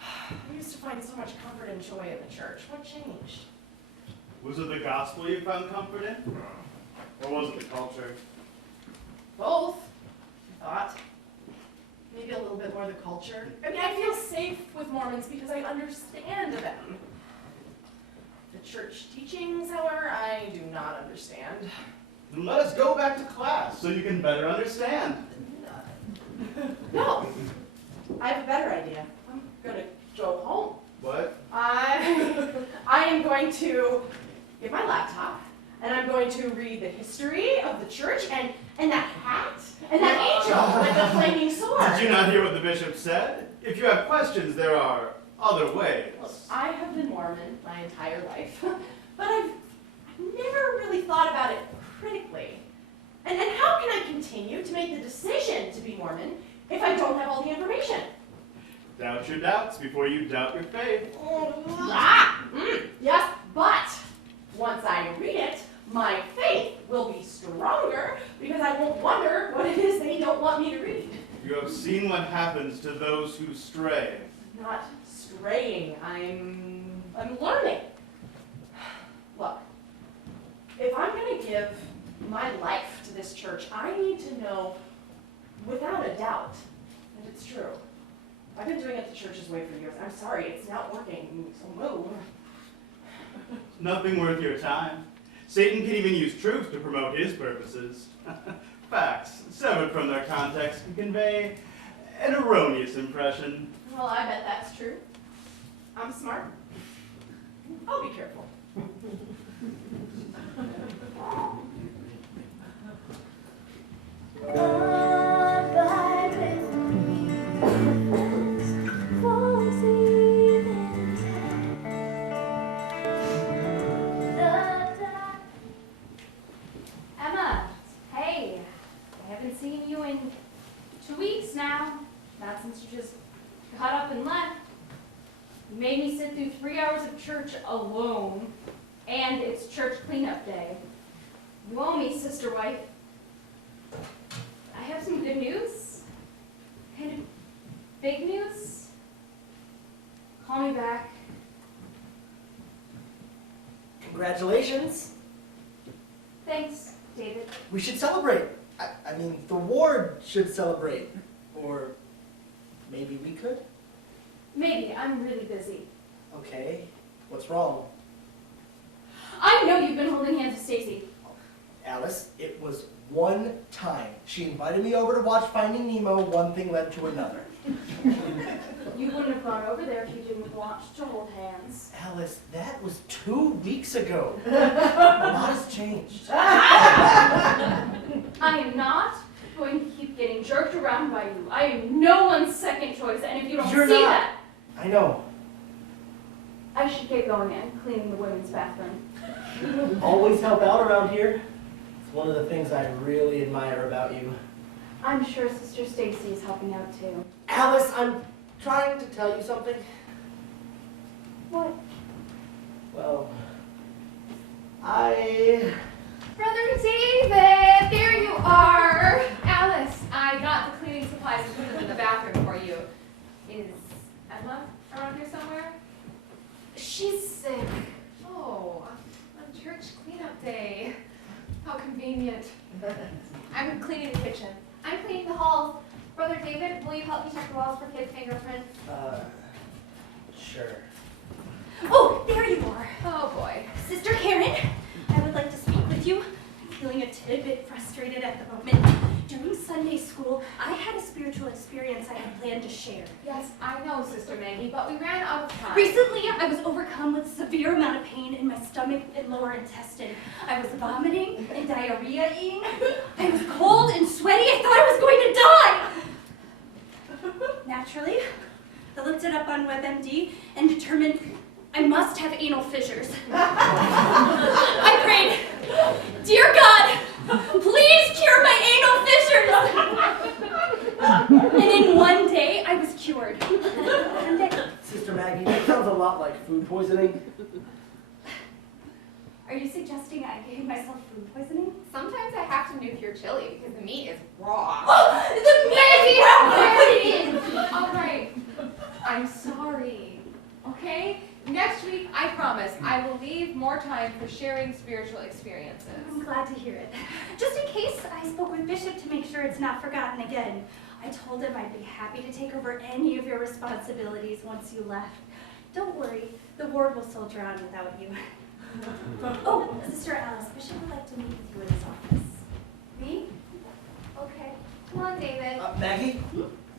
I used to find so much comfort and joy in the church. What changed? Was it the gospel you found comfort in? Or was it the culture? Both, I thought. Maybe a little bit more the culture. I mean, I feel safe with Mormons because I understand them. The church teachings, however, I do not understand. Then let us go back to class so you can better understand. No, I have a better idea. I'm gonna go home. What? I am going to get my laptop. And I'm going to read the history of the church and that hat and that angel with the flaming sword. Did you not hear what the bishop said? If you have questions, there are other ways. Look, I have been Mormon my entire life, but I've never really thought about it critically. And how can I continue to make the decision to be Mormon if I don't have all the information? Doubt your doubts before you doubt your faith. Yes, but once I read it, my faith will be stronger because I won't wonder what it is they don't want me to read. You have seen what happens to those who stray. Not straying, I'm learning. Look, if I'm going to give my life to this church, I need to know without a doubt that it's true. I've been doing it the church's way for years. I'm sorry, it's not working, so move. Nothing worth your time. Satan can even use truth to promote his purposes. Facts, severed from their context, can convey an erroneous impression. Well, I bet that's true. I'm smart. I'll be careful. Emma, hey, I haven't seen you in 2 weeks now. Not since you just got up and left. You made me sit through 3 hours of church alone, and it's church cleanup day. You owe me, sister wife. I have some good news. Kind of big news. Call me back. Congratulations. Thanks, David. We should celebrate. I mean, the ward should celebrate. Or maybe we could? Maybe. I'm really busy. Okay. What's wrong? I know you've been holding hands with Stacy. Alice, it was one time. She invited me over to watch Finding Nemo. One thing led to another. You wouldn't have gone over there if you didn't want to hold hands. Alice, that was 2 weeks ago. A lot has changed. I am not going to keep getting jerked around by you. I am no one's second choice, and if you don't You're see not. that, I know. I should get going and cleaning the women's bathroom. Always help out around here. It's one of the things I really admire about you. I'm sure Sister Stacy is helping out too. Alice, I'm trying to tell you something. What? Well, Brother David, there you are. Alice, I got the cleaning supplies and put them in the bathroom for you. Is Emma around here somewhere? She's sick. Oh, on church cleanup day. How convenient. I'm cleaning the kitchen. I'm cleaning the halls. Brother David, will you help me check the walls for kids' fingerprints? Sure. Oh, there you are. Oh boy. Sister Karen, I would like to speak with you. I'm feeling a tidbit frustrated at the moment. During Sunday school, I had a spiritual experience I had planned to share. Yes, I know, Sister Maggie, but we ran out of time. Recently, I was overcome with a severe amount of pain in my stomach and lower intestine. I was vomiting and diarrhea-ing. I was cold and sweaty. I thought I was going to die. Naturally, I looked it up on WebMD and determined I must have anal fissures. I prayed, "Dear God, please cure my anal fissures." And in one day, I was cured. Sister Maggie, that sounds a lot like food poisoning. Are you suggesting I gave myself food poisoning? Sometimes I have to nuke your chili because the meat is raw. The meat is raw! All right. I'm sorry. Okay? Next week, I promise, I will leave more time for sharing spiritual experiences. I'm glad to hear it. Just in case, I spoke with Bishop to make sure it's not forgotten again. I told him I'd be happy to take over any of your responsibilities once you left. Don't worry, the ward will soldier on without you. Oh, Sister Alice, Bishop would like to meet with you in his office. Me? Okay. Come on, David. Maggie,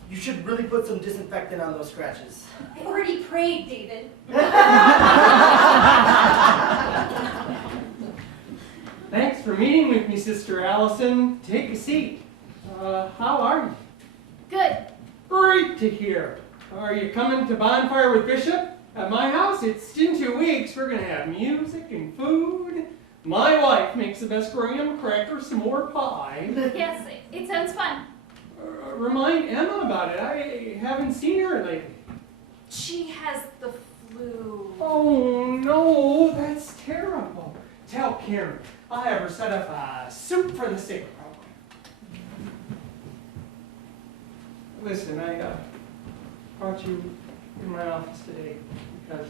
you should really put some disinfectant on those scratches. I already prayed, David. Sister Allison. Take a seat. How are you? Good. Great to hear. Are you coming to bonfire with Bishop? At my house, it's in 2 weeks. We're going to have music and food. My wife makes the best graham crackers, some more pie. Yes, it sounds fun. Remind Emma about it. I haven't seen her lately. She has the flu. Oh, no, that's terrible. Tell Karen, I'll have her set up a soup for the sick program. Listen, I brought you in my office today because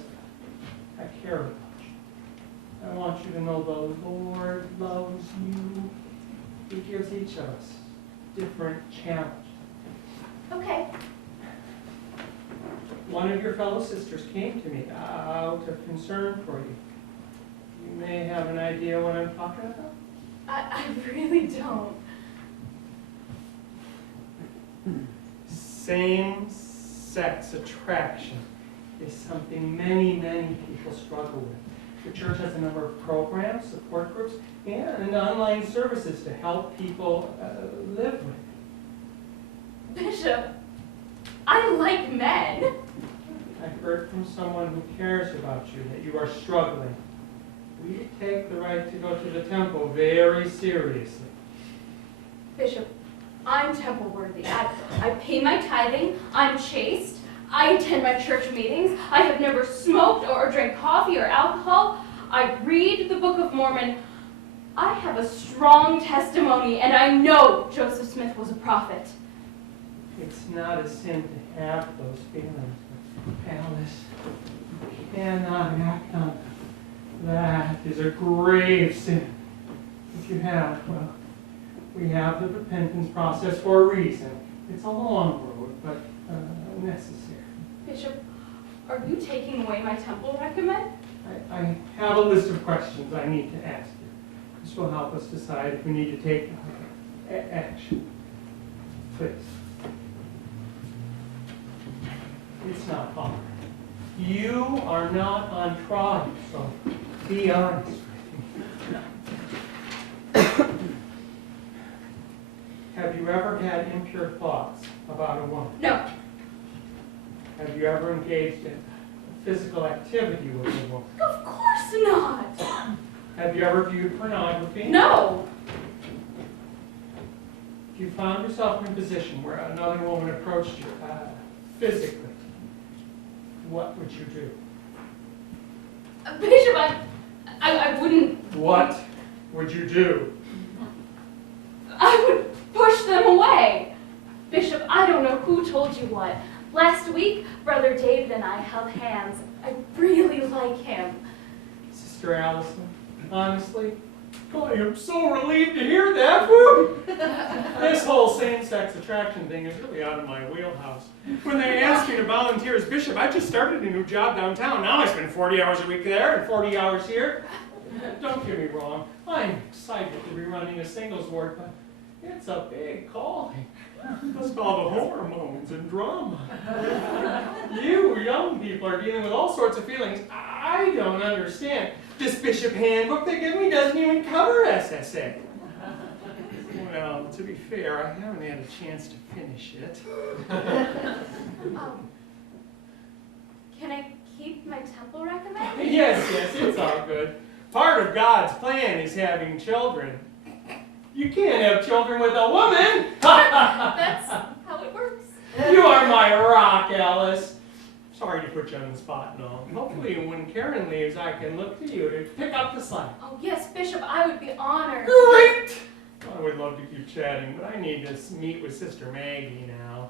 I care about you. I want you to know the Lord loves you. He gives each of us different challenges. Okay. One of your fellow sisters came to me out of concern for you. You may have an idea what I'm talking about. I really don't. Same-sex attraction is something many, many people struggle with. The church has a number of programs, support groups, and online services to help people live with it. Bishop, I like men. I've heard from someone who cares about you that you are struggling. We take the right to go to the temple very seriously. Bishop, I'm temple worthy. I pay my tithing. I'm chaste. I attend my church meetings. I have never smoked or drank coffee or alcohol. I read the Book of Mormon. I have a strong testimony, and I know Joseph Smith was a prophet. It's not a sin to have those feelings, but Alice, you cannot act on them. That is a grave sin. If you have, well, we have the repentance process for a reason. It's a long road, but necessary. Bishop, are you taking away my temple recommend? I have a list of questions I need to ask you. This will help us decide if we need to take action. Please. It's not hard. You are not on trial, so be honest with me. Have you ever had impure thoughts about a woman? No. Have you ever engaged in physical activity with a woman? Of course not. Have you ever viewed pornography? No. If you found yourself in a position where another woman approached you physically, what would you do? Bishop, I wouldn't. What would you do? I would push them away. Bishop, I don't know who told you what. Last week, Brother David and I held hands. I really like him. Sister Allison, honestly, I am so relieved to hear that. Woo! This whole same-sex attraction thing is really out of my wheelhouse. When they asked me to volunteer as bishop, I just started a new job downtown. Now I spend 40 hours a week there and 40 hours here. Don't get me wrong, I'm excited to be running a singles ward, but it's a big calling. It's all the hormones and drama. You young people are dealing with all sorts of feelings I don't understand. This bishop handbook they give me doesn't even cover SSA. Well, to be fair, I haven't had a chance to finish it. Can I keep my temple recommend? Yes, it's all good. Part of God's plan is having children. You can't have children with a woman! That's how it works. You are my rock, Alice. Sorry to put you on the spot and all. Hopefully when Karen leaves, I can look to you to pick up the slack. Oh, yes, Bishop, I would be honored. Great! I would love to keep chatting, but I need to meet with Sister Maggie now.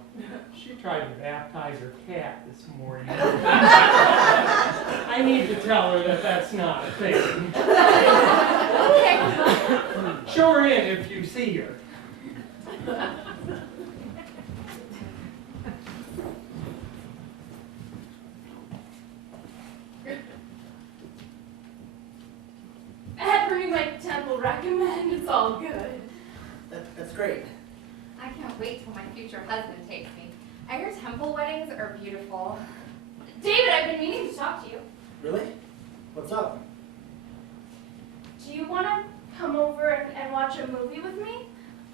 She tried to baptize her cat this morning. I need to tell her that that's not a thing. Okay. Show her in if you see her. Having my temple recommend, it's all good. That's great. I can't wait till my future husband takes me. I hear temple weddings are beautiful. David, I've been meaning to talk to you. Really? What's up? Do you want to come over and watch watch a movie with me?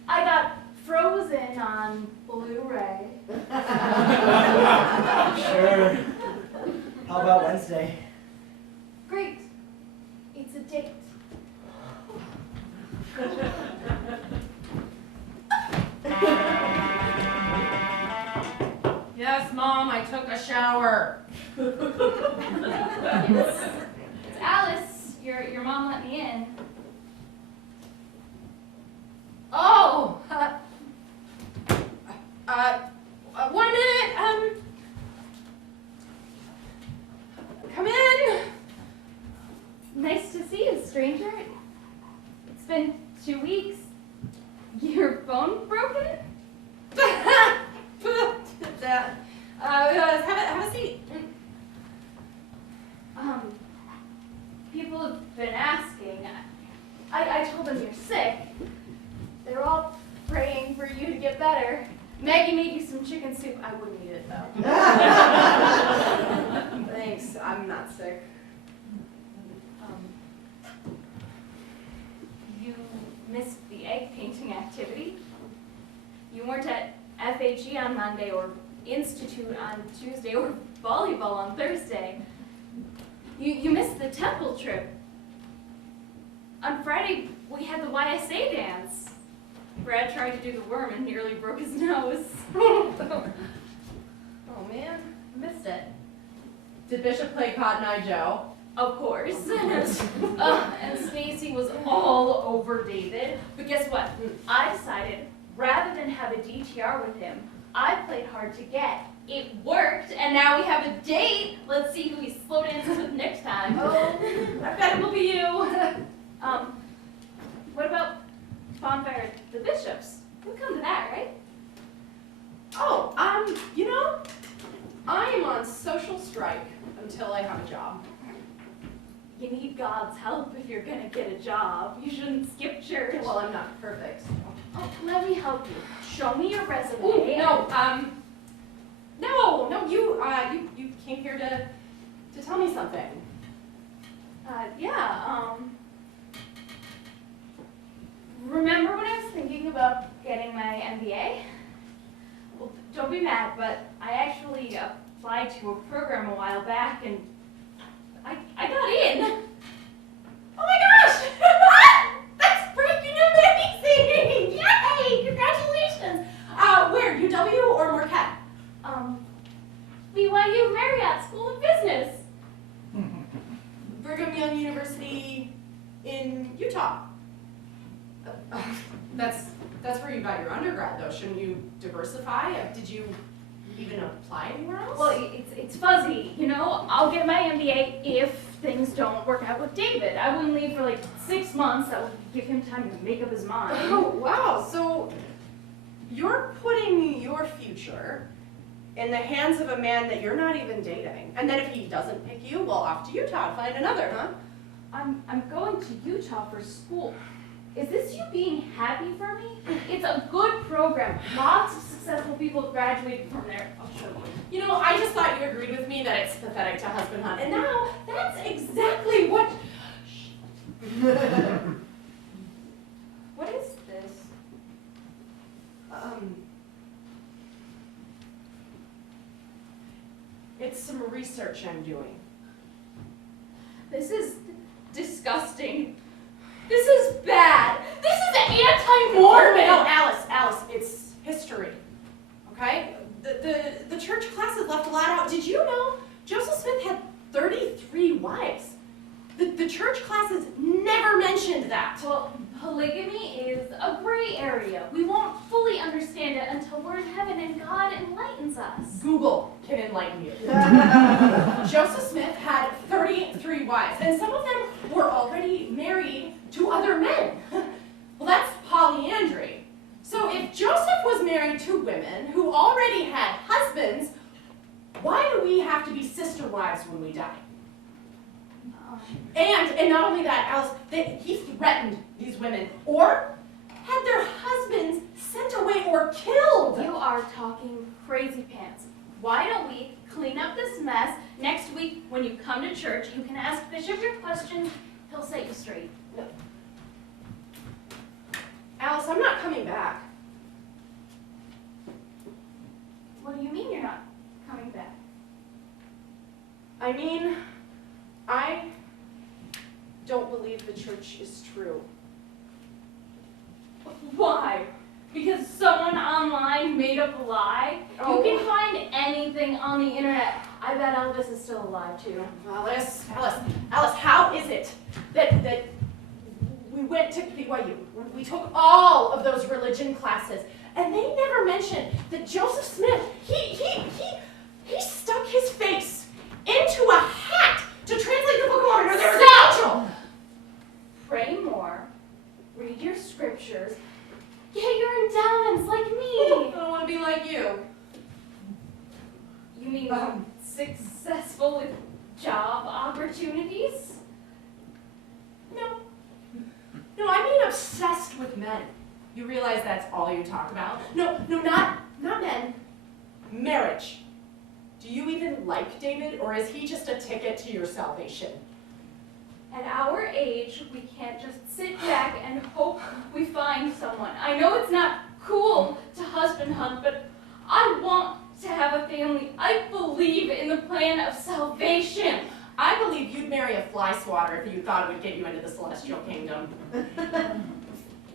I got Frozen on Blu-ray. Sure. How about Wednesday? Great. It's a date. Yes, Mom, I took a shower. It's Alice. Your mom let me in. Oh! 1 minute, come in. Nice to see you, stranger. It's been 2 weeks. Your phone broken? Have a seat. People have been asking. I told them you're sick. They're all praying for you to get better. Maggie made you some chicken soup. I wouldn't eat it though. Thanks, I'm not sick. You missed the egg painting activity. You weren't at FHE on Monday or Institute on Tuesday or volleyball on Thursday. You missed the temple trip. On Friday, we had the YSA dance. Brad tried to do the worm and nearly broke his nose. Oh man, I missed it. Did Bishop play Cotton Eye Joe? Of course. And Stacy was all over David. But guess what? I decided rather than have a DTR with him, I played hard to get. It worked, and now we have a date. Let's see who he slow dances with next time. Oh, I bet it will be you. What about Bonfire at the Bishops? We'll come to that, right? Oh, I am on social strike until I have a job. You need God's help if you're gonna get a job. You shouldn't skip church. Well, I'm not perfect. Oh, let me help you. Show me your resume. Ooh, no, you came here to tell me something. Remember when I was thinking about getting my MBA? Well, don't be mad, but I actually applied to a program a while back and I got in. Oh my gosh! That's freaking amazing! Yay! Congratulations! Where, UW or Marquette? BYU Marriott School of Business. Brigham Young University in Utah. That's where you got your undergrad, though. Shouldn't you diversify? Did you even apply anywhere else? Well, it's fuzzy, you know? I'll get my MBA if things don't work out with David. I wouldn't leave for like 6 months. That would give him time to make up his mind. Oh, wow. So you're putting your future in the hands of a man that you're not even dating. And then if he doesn't pick you, well, off to Utah to find another, huh? I'm going to Utah for school. Is this you being happy for me? It's a good program. Lots of successful people have graduated from there. I'll show you. You know, I just thought you agreed with me that it's pathetic to husband hunt. And now, that's exactly what... What is this? It's some research I'm doing. This is disgusting. This is bad. This is anti-Mormon. No, Alice, it's history, okay? The church classes left a lot out. Did you know Joseph Smith had 33 wives? The church classes never mentioned that. Well, polygamy is a gray area. We won't fully understand it until we're in heaven and God enlightens us. Google can enlighten you. Joseph Smith had 33 wives, and some of them were already married to other men. Well, that's polyandry. So if Joseph was married to women who already had husbands, why do we have to be sister wives when we die? And not only that, Alice, he threatened these women or had their husbands sent away or killed. You are talking crazy pants. Why don't we clean up this mess? Next week, when you come to church, you can ask Bishop your questions. He'll set you straight. Alice, I'm not coming back. What do you mean you're not coming back? I mean, I don't believe the church is true. Why? Because someone online made up a lie? Oh. You can find anything on the internet. I bet Elvis is still alive too. Alice, how is it that we went to BYU, we took all of those religion classes, and they never mentioned that Joseph Smith, he stuck his face into a hat to translate the Book of Mormon, or there was an angel! Pray more, read your scriptures, get your endowments like me. I don't want to be like you. You mean successful with job opportunities? No, I mean obsessed with men. You realize that's all you talk about? No, not men. Marriage. Do you even like David, or is he just a ticket to your salvation? At our age, we can't just sit back and hope we find someone. I know it's not cool to husband hunt, but I want to have a family. I believe in the plan of salvation. I believe you'd marry a fly swatter if you thought it would get you into the celestial kingdom.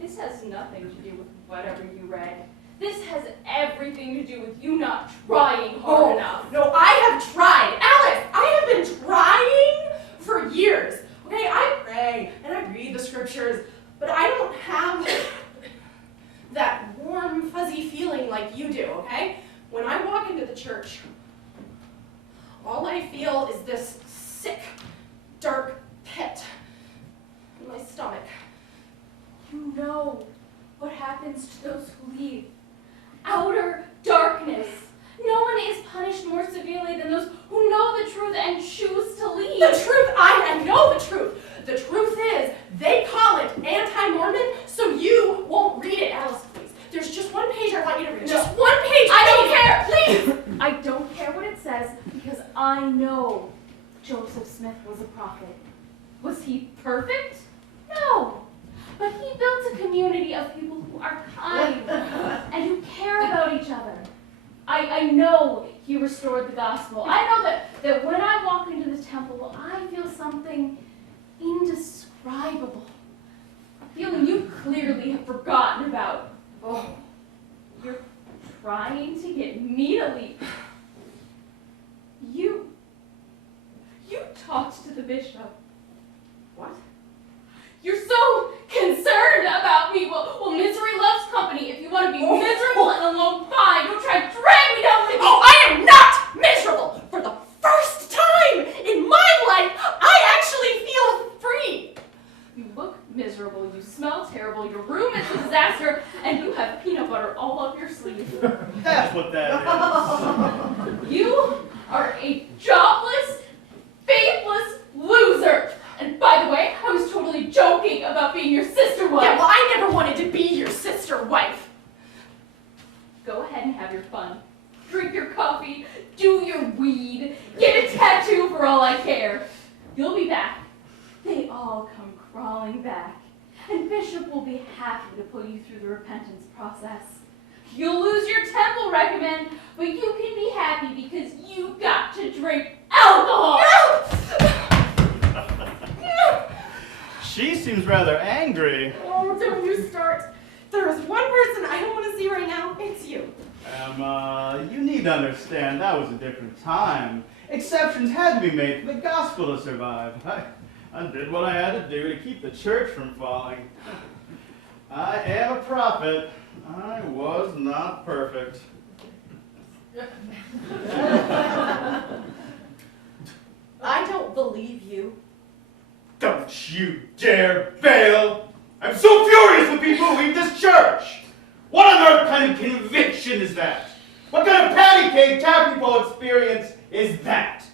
This has nothing to do with whatever you read. This has everything to do with you not trying hard enough. No, I have tried. Alice, I have been trying for years. Okay, I pray and I read the scriptures, but I don't have that warm, fuzzy feeling like you do, okay? When I walk into the church, all I feel is this sick, dark pit in my stomach. You know what happens to those who leave. Outer darkness. No one is punished more severely than those who know the truth and choose to leave. The truth, I know the truth. The truth is, they call it anti-Mormon, so you won't read it, Alice, please. There's just one page I want you to read. Just one page. I don't care, please. I don't care what it says because I know Joseph Smith was a prophet. Was he perfect? No. But he built a community of people who are kind and who care about each other. I know he restored the gospel. I know that when I walk into the temple, I feel something indescribable. A feeling you clearly have forgotten about. Oh, you're trying to get me to leave. You talked to the bishop. What? You're so concerned about me. Well, misery loves company. If you want to be miserable and alone, fine. Don't try to drag me down with you. Oh, I am not miserable! For the first time in my life, I actually feel free! You look miserable, you smell terrible, your room is a disaster, and you have peanut butter all up your sleeve. That's what that is. You are a jobless, faithless loser. And by the way, I was totally joking about being your sister wife. Yeah, well, I never wanted to be your sister wife. Go ahead and have your fun. Drink your coffee, do your weed, get a tattoo for all I care. You'll be back. They all come crawling back. And Bishop will be happy to put you through the repentance process. You'll lose your temple recommend, but you can be happy because you got to drink alcohol. She seems rather angry. Oh, don't you start. There is one person I don't want to see right now. It's you. Emma, you need to understand that was a different time. Exceptions had to be made for the gospel to survive. I did what I had to do to keep the church from falling. I am a prophet. I was not perfect. I don't believe you. Don't you dare fail! I'm so furious with people who leave this church! What on earth kind of conviction is that? What kind of patty cake taffy bowl experience is that?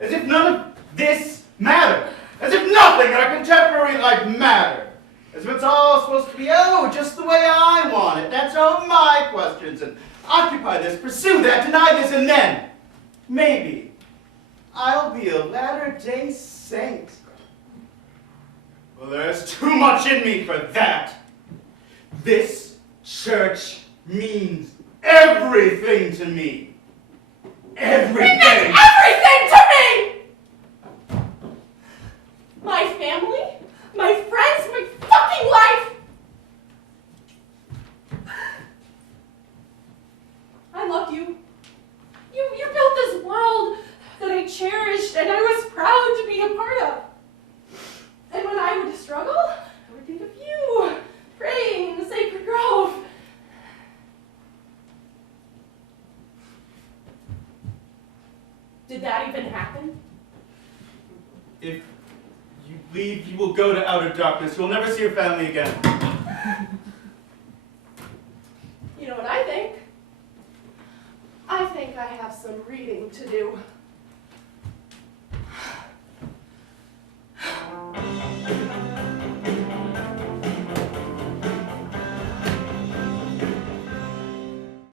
As if none of this mattered. As if nothing in our contemporary life mattered. As if it's all supposed to be, just the way I want it. That's all my questions. And occupy this, pursue that, deny this, and then, maybe, I'll be a Latter-day Saint. Well, there's too much in me for that. This church means everything to me. Everything! It meant everything to me! My family, my friends, my fucking life! I loved you. You built this world that I cherished and I was proud to be a part of. And when I would struggle, I would think of you, praying in the sacred grove. Did that even happen? If you leave, you will go to outer darkness. You will never see your family again. You know what I think? I think I have some reading to do.